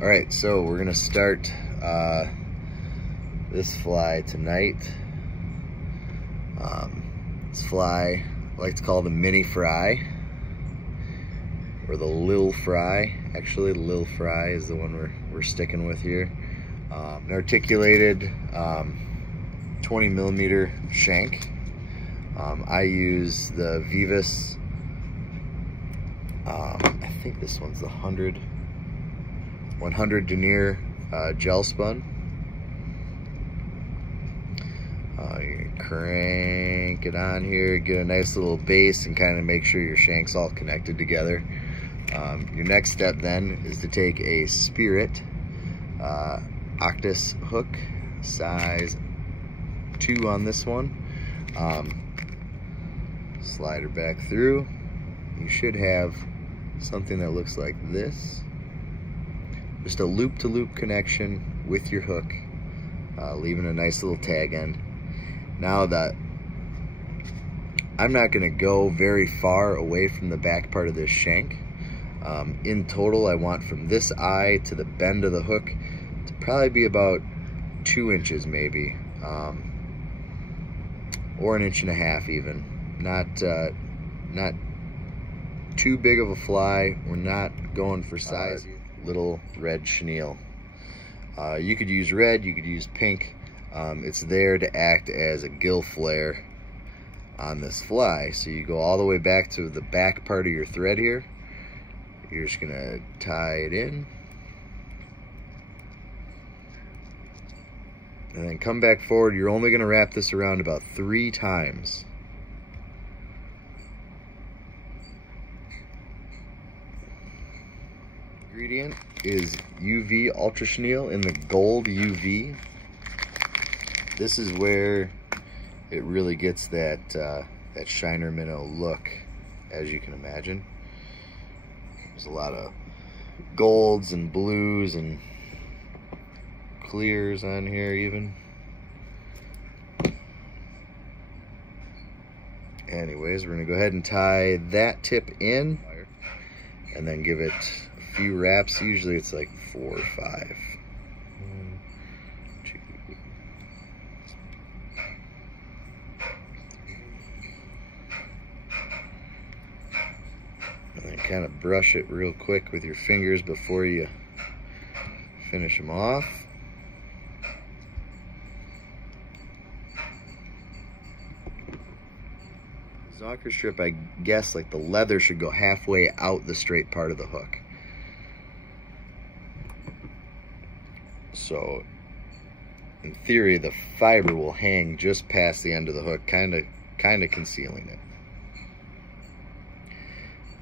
All right, so we're gonna start this fly tonight. This fly I like to call the mini fry, or the Lilfrye. Actually, the Lilfrye is the one we're sticking with here. An articulated 20 millimeter shank. I use the Vivus. I think this one's the 100 denier gel spun. You crank it on here, get a nice little base, and kind of make sure your shank's all connected together. Your next step then is to take a Spirit Octus hook, size 2 on this one. Slide her back through. You should have something that looks like this. Just a loop-to-loop connection with your hook, leaving a nice little tag end. Now that I'm not going to go very far away from the back part of this shank. In total, I want from this eye to the bend of the hook to probably be about 2 inches maybe, or 1.5 inches even. Not too big of a fly. We're not going for size. Little red chenille. You could use red, you could use pink. It's there to act as a gill flare on this fly. So you go all the way back to the back part of your thread here. You're just gonna tie it in, and then come back forward. You're only gonna wrap this around about 3 times. Ingredient is UV Ultra Chenille in the gold UV. This is where it really gets that that shiner minnow look, as you can imagine. There's a lot of golds and blues and clears on here even. Anyways, we're gonna go ahead and tie that tip in, and then give it a few wraps. Usually it's like 4 or 5. 1, 2, 3. And then kind of brush it real quick with your fingers before you finish them off. Zonker strip, I guess, like the leather should go halfway out the straight part of the hook. So in theory, the fiber will hang just past the end of the hook, kind of concealing it.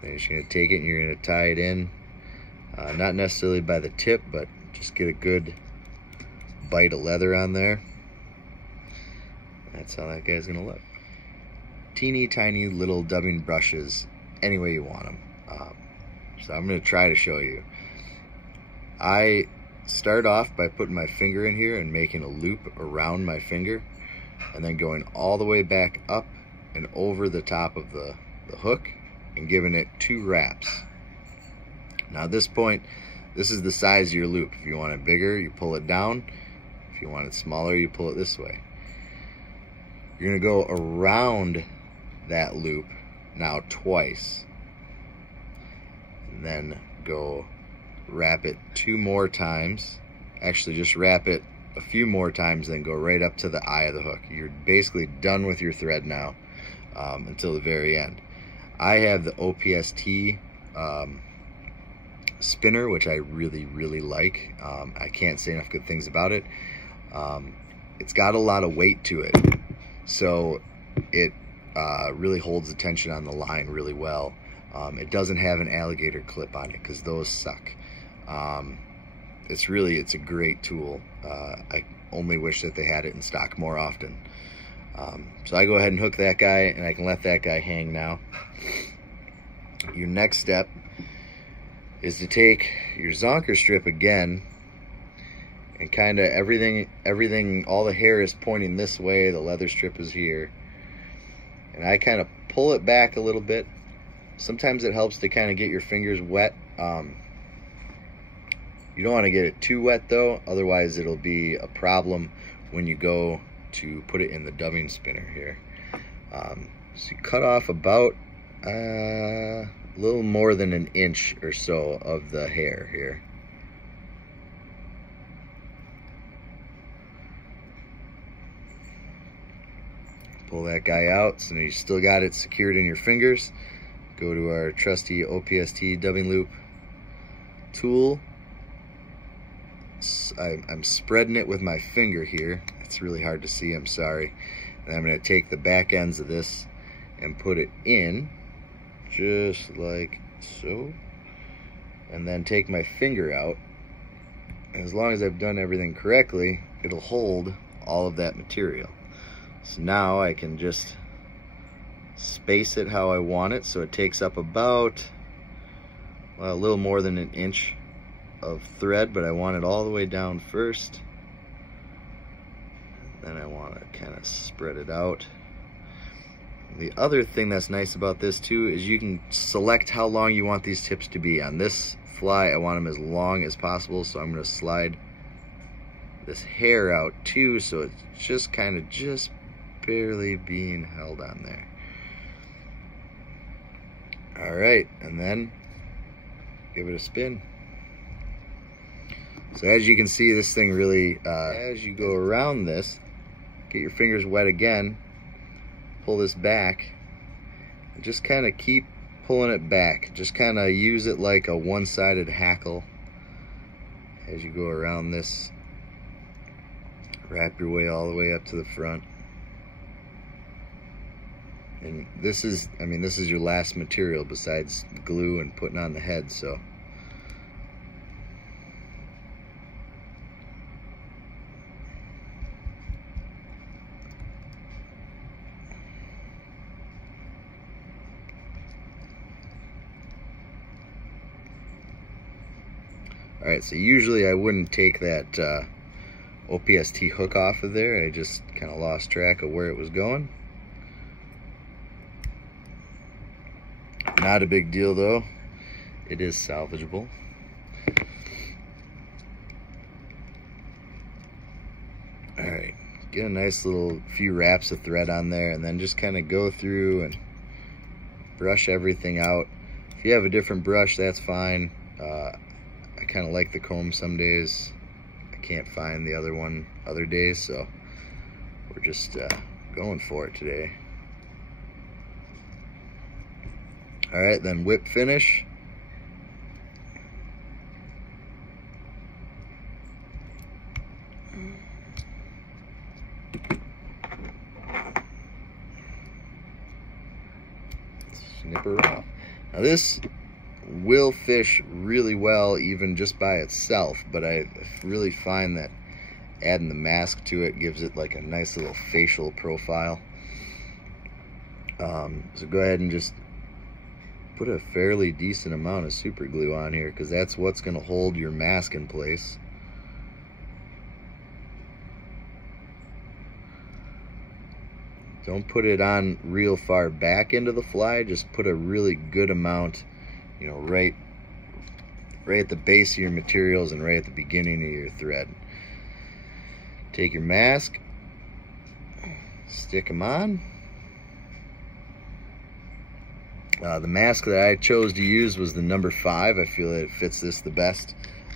Then you're just gonna take it and you're gonna tie it in, not necessarily by the tip, but just get a good bite of leather on there. That's how that guy's gonna look. Teeny tiny little dubbing brushes, any way you want them. So I'm gonna try to show you. I start off by putting my finger in here and making a loop around my finger, and then going all the way back up and over the top of the hook and giving it 2 wraps. Now at this point, this is the size of your loop. If you want it bigger, you pull it down. If you want it smaller, you pull it this way. You're gonna go around that loop now twice, and then go wrap it 2 more times. Actually, just wrap it a few more times, then go right up to the eye of the hook. You're basically done with your thread now, until the very end. I have the OPST spinner, which I really like. I can't say enough good things about it. It's got a lot of weight to it, so it really holds the tension on the line really well. It doesn't have an alligator clip on it, because those suck. It's a great tool. I only wish that they had it in stock more often. So I go ahead and hook that guy, and I can let that guy hang now. Your next step is to take your zonker strip again, and kind of everything, all the hair is pointing this way, the leather strip is here, and I kind of pull it back a little bit. Sometimes it helps to kind of get your fingers wet You don't want to get it too wet though, otherwise it'll be a problem when you go to put it in the dubbing spinner here. So you cut off about a little more than an inch or so of the hair here. Pull that guy out, so now you still got it secured in your fingers. Go to our trusty OPST dubbing loop tool. I'm spreading it with my finger here. It's really hard to see, I'm sorry. And I'm going to take the back ends of this and put it in, just like so. And then take my finger out. And as long as I've done everything correctly, it'll hold all of that material. So now I can just space it how I want it, so it takes up about, well, a little more than an inch of thread, but I want it all the way down first. Then I want to kind of spread it out. The other thing that's nice about this too is you can select how long you want these tips to be. On this fly, I want them as long as possible, so I'm going to slide this hair out too, so it's just kind of just barely being held on there. Alright, and then give it a spin. So as you can see, this thing really, as you go around this, get your fingers wet again, pull this back, and just kind of keep pulling it back. Just kind of use it like a one-sided hackle as you go around this. Wrap your way all the way up to the front. And this is, I mean, this is your last material besides glue and putting on the head, so. Alright, so usually I wouldn't take that OPST hook off of there. I just kind of lost track of where it was going. Not a big deal though. It is salvageable. Alright, get a nice little few wraps of thread on there, and then just kind of go through and brush everything out. If you have a different brush, that's fine. I kind of like the comb some days. I can't find the other one other days, so we're just going for it today. Alright, then whip finish. Snip her off. Now this will fish really well even just by itself, but I really find that adding the mask to it gives it like a nice little facial profile. So go ahead and just put a fairly decent amount of super glue on here, because that's what's going to hold your mask in place. Don't put it on real far back into the fly, just put a really good amount, you know, right at the base of your materials and right at the beginning of your thread. Take your mask, stick them on. The mask that I chose to use was the number 5. I feel that it fits this the best.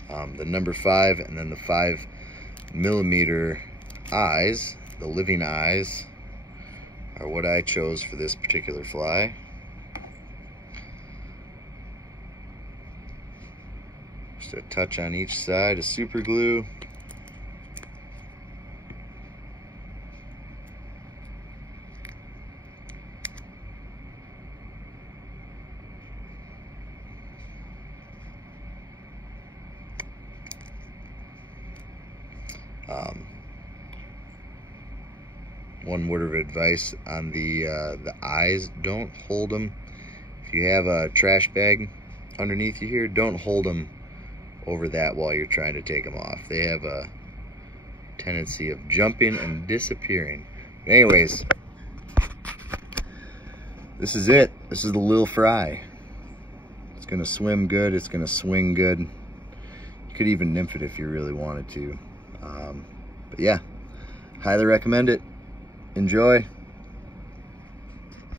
The number 5, and then the 5mm eyes, the living eyes, are what I chose for this particular fly. Just a touch on each side of super glue. One word of advice on the eyes: don't hold them. If you have a trash bag underneath you here, don't hold them over that while you're trying to take them off. They have a tendency of jumping and disappearing. But anyways, this is it. This is the Lilfrye. It's gonna swim good. It's gonna swing good. You Could even nymph it if you really wanted to. But yeah, highly recommend it. Enjoy.